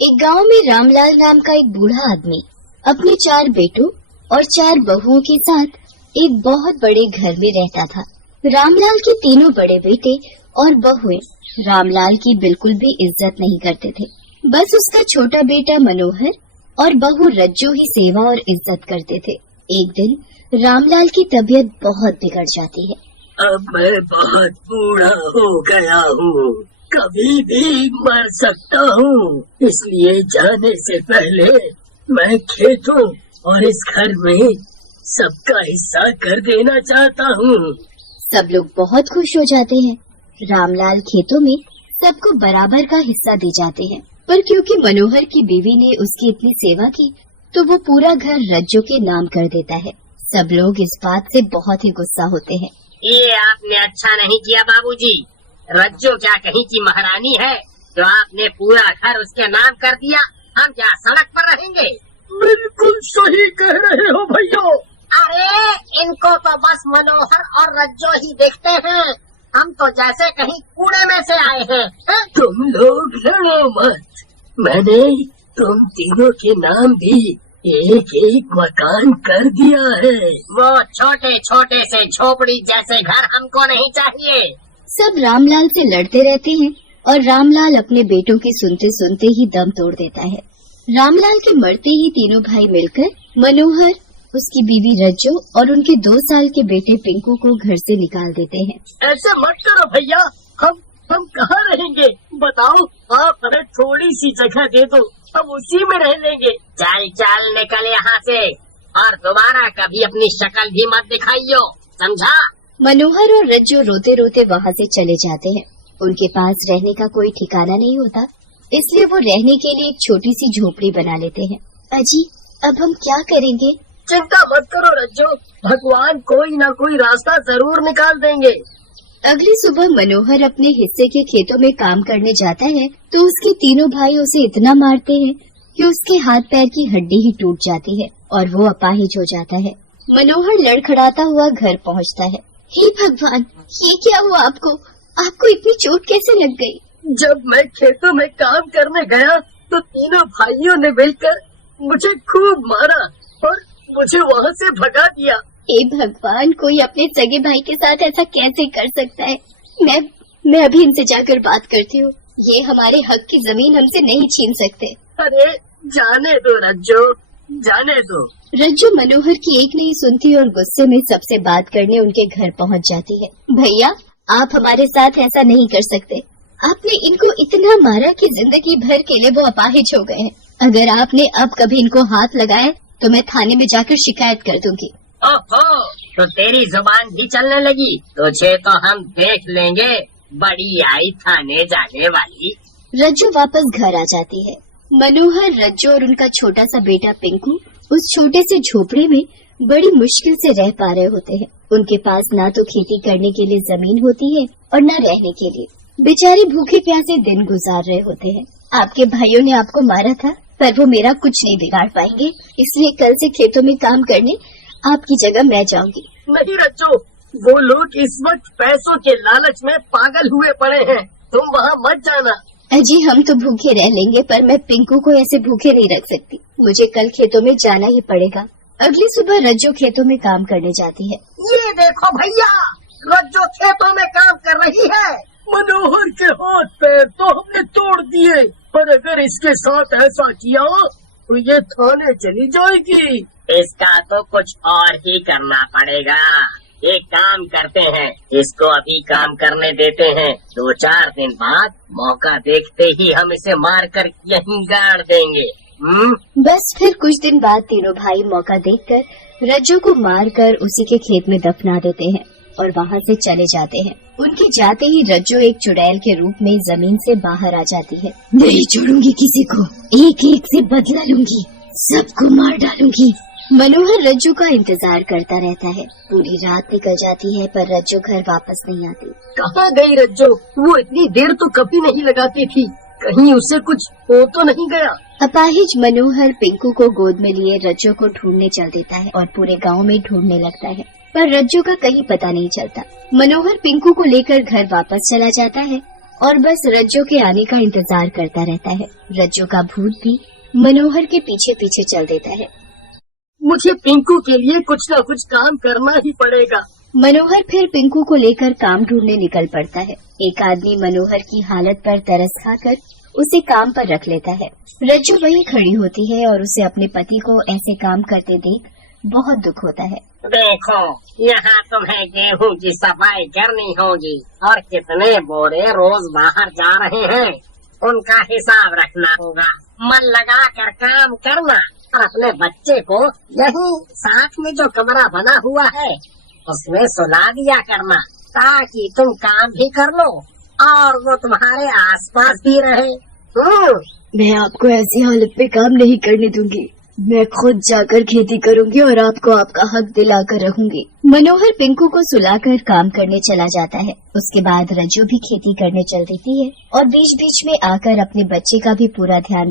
एक गांव में रामलाल नाम का एक बूढ़ा आदमी अपने 4 बेटों और 4 बहुओं के साथ एक बहुत बड़े घर में रहता था। रामलाल के तीनों बड़े बेटे और बहुएं रामलाल की बिल्कुल भी इज्जत नहीं करते थे। बस उसका छोटा बेटा मनोहर और बहू रज्जो ही सेवा और इज्जत करते थे। एक दिन रामलाल की तबीयत बहुत बिगड़ जाती है। अब मैं बहुत बूढ़ा हो गया हूँ, कभी भी मर सकता हूँ, इसलिए जाने से पहले मैं खेतों और इस घर में सबका हिस्सा कर देना चाहता हूँ। सब लोग बहुत खुश हो जाते हैं। रामलाल खेतों में सबको बराबर का हिस्सा दे जाते हैं, पर क्योंकि मनोहर की बीवी ने उसकी इतनी सेवा की तो वो पूरा घर रज्जो के नाम कर देता है। सब लोग इस बात से बहुत ही गुस्सा होते हैं। ये आपने अच्छा नहीं किया बाबूजी। रज्जो क्या कहीं की महारानी है तो आपने पूरा घर उसके नाम कर दिया। हम क्या सड़क पर रहेंगे? बिल्कुल सही कह रहे हो भैया। अरे इनको तो बस मनोहर और रज्जो ही देखते हैं, हम तो जैसे कहीं कूड़े में से आए हैं। तुम लोग लड़ो मत, मैंने तुम तीनों के नाम भी एक एक मकान कर दिया है। वो छोटे छोटे से झोपड़ी जैसे घर हमको नहीं चाहिए। सब रामलाल से लड़ते रहते हैं और रामलाल अपने बेटों की सुनते सुनते ही दम तोड़ देता है। रामलाल के मरते ही तीनों भाई मिलकर मनोहर, उसकी बीवी रज्जो और उनके 2 साल के बेटे पिंकू को घर से निकाल देते हैं। ऐसे मत करो भैया, हम कहाँ रहेंगे बताओ? आप हमें थोड़ी सी जगह दे दो, हम उसी में रह लेंगे। चल चल निकल यहाँ से और दोबारा कभी अपनी शक्ल भी मत दिखाइयो, समझा? मनोहर और रज्जो रोते रोते वहाँ से चले जाते हैं। उनके पास रहने का कोई ठिकाना नहीं होता, इसलिए वो रहने के लिए एक छोटी सी झोपड़ी बना लेते हैं। अजी, अब हम क्या करेंगे? चिंता मत करो रज्जो, भगवान कोई न कोई रास्ता जरूर निकाल देंगे। अगली सुबह मनोहर अपने हिस्से के खेतों में काम करने जाता है तो उसके तीनों भाई उसे इतना मारते हैं कि उसके हाथ पैर की हड्डी ही टूट जाती है और वो अपाहिज हो जाता है। मनोहर लड़खड़ाता हुआ घर पहुंचता है। हे भगवान, ये क्या हुआ आपको? आपको इतनी चोट कैसे लग गई? जब मैं खेतों में काम करने गया तो तीनों भाइयों ने मिलकर मुझे खूब मारा और मुझे वहाँ से भगा दिया। हे भगवान, कोई अपने सगे भाई के साथ ऐसा कैसे कर सकता है? मैं अभी इनसे जाकर बात करती हूँ। ये हमारे हक की जमीन हमसे नहीं छीन सकते। अरे जाने दो रज्जो, जाने दो। रज्जो मनोहर की एक नहीं सुनती और गुस्से में सबसे बात करने उनके घर पहुँच जाती है। भैया, आप हमारे साथ ऐसा नहीं कर सकते। आपने इनको इतना मारा कि जिंदगी भर के लिए वो अपाहिज हो गए हैं। अगर आपने अब कभी इनको हाथ लगाए तो मैं थाने में जाकर शिकायत कर दूंगी। ओहो, तो तेरी जुबान भी चलने लगी, तुझे तो हम देख लेंगे, बड़ी आई थाने जाने वाली। रज्जो वापस घर आ जाती है। मनोहर, रज्जो और उनका छोटा सा बेटा पिंकू उस छोटे से झोपड़े में बड़ी मुश्किल से रह पा रहे होते हैं। उनके पास ना तो खेती करने के लिए जमीन होती है और न रहने के लिए। बेचारे भूखे प्यासे दिन गुजार रहे होते हैं। आपके भाइयों ने आपको मारा था, पर वो मेरा कुछ नहीं बिगाड़ पाएंगे, इसलिए कल से खेतों में काम करने आपकी जगह मैं जाऊंगी। नहीं रज्जो, वो लोग इस वक्त पैसों के लालच में पागल हुए पड़े हैं, तुम वहाँ मत जाना। अजी, हम तो भूखे रह लेंगे, पर मैं पिंकू को ऐसे भूखे नहीं रख सकती। मुझे कल खेतों में जाना ही पड़ेगा। अगली सुबह रज्जो खेतों में काम करने जाती है। ये देखो भैया, रज्जो खेतों में काम कर रही है। मनोहर के हाथ पैर तो हमने तोड़ दिए, पर अगर इसके साथ ऐसा किया तो ये थाने चली जाएगी। इसका तो कुछ और ही करना पड़ेगा। एक काम करते हैं, इसको अभी काम करने देते हैं, 2-4 दिन बाद मौका देखते ही हम इसे मारकर यहीं गाड़ देंगे। बस फिर कुछ दिन बाद तीनों भाई मौका देखकर रज्जो को मारकर उसी के खेत में दफना देते हैं और वहाँ से चले जाते हैं। उनके जाते ही रज्जो एक चुड़ैल के रूप में जमीन से बाहर आ जाती है। नहीं छोड़ूंगी किसी को, एक एक से बदला लूंगी, सबको मार डालूंगी। मनोहर रज्जो का इंतजार करता रहता है। पूरी रात निकल जाती है पर रज्जो घर वापस नहीं आती। कहाँ गई रज्जो? वो इतनी देर तो कभी नहीं लगाती थी, कहीं उसे कुछ हो तो नहीं गया? अपाहिज मनोहर पिंकू को गोद में लिए रज्जो को ढूंढने चल देता है और पूरे गांव में ढूंढने लगता है, पर रज्जो का कहीं पता नहीं चलता। मनोहर पिंकू को लेकर घर वापस चला जाता है और बस रज्जो के आने का इंतजार करता रहता है। रज्जो का भूत भी मनोहर के पीछे पीछे चल देता है। मुझे पिंकू के लिए कुछ न कुछ काम करना ही पड़ेगा। मनोहर फिर पिंकू को लेकर काम ढूंढने निकल पड़ता है। एक आदमी मनोहर की हालत पर तरस खाकर उसे काम पर रख लेता है। रज्जो वहीं खड़ी होती है और उसे अपने पति को ऐसे काम करते देख बहुत दुख होता है। देखो, यहाँ तुम्हें गेहूं की सफाई करनी होगी और कितने बोरे रोज बाहर जा रहे हैं, उनका हिसाब रखना होगा। मन लगा कर काम करना और अपने बच्चे को यहीं साथ में जो कमरा बना हुआ है उसमें सुला दिया करना, ताकि तुम काम भी कर लो और वो तुम्हारे आसपास भी रहे। मैं आपको ऐसी हालत में काम नहीं करने दूंगी। मैं खुद जाकर खेती करूंगी और आपको आपका हक दिलाकर रहूंगी। मनोहर पिंकू को सुलाकर काम करने चला जाता है। उसके बाद रज्जो भी खेती करने चल देती है और बीच बीच में आकर अपने बच्चे का भी पूरा ध्यान